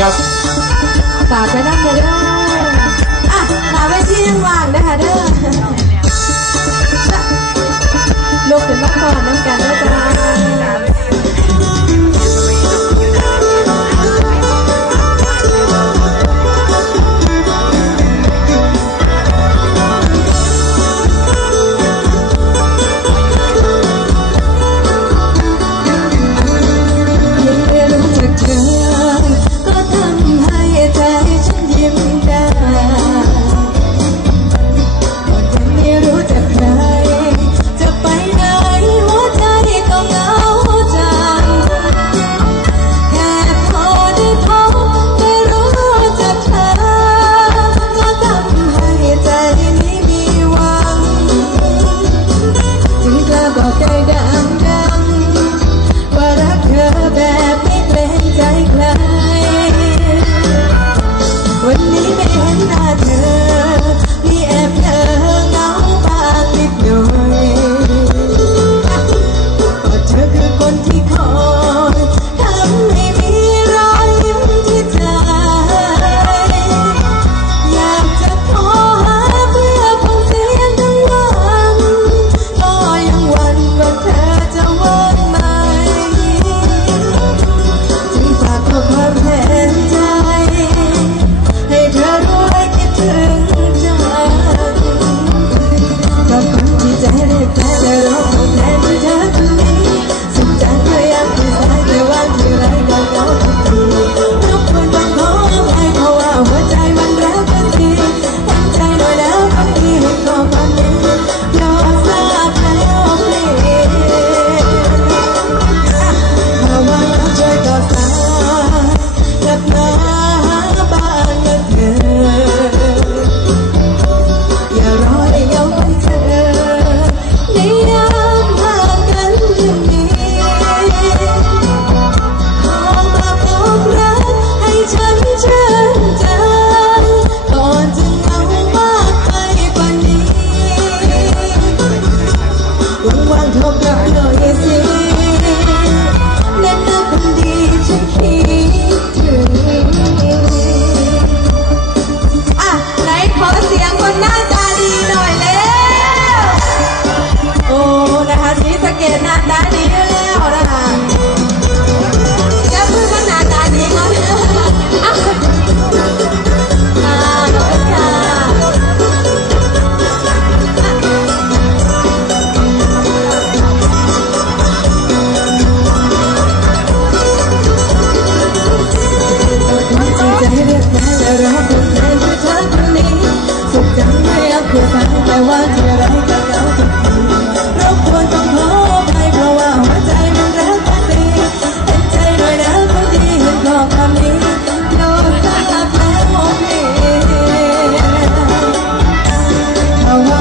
ครับฝากไปนั่งเด้อะหาไวที่ยังวางนะคะเด้อ it up. I know you see. ว่าที่เราจะเราจะรบกวนต้องขออภัเพราะว่าหัวใจมันรักกัเห็นใจหน่อยนคนดีเห็ควนี้ยอมรัแล้วเองถ้า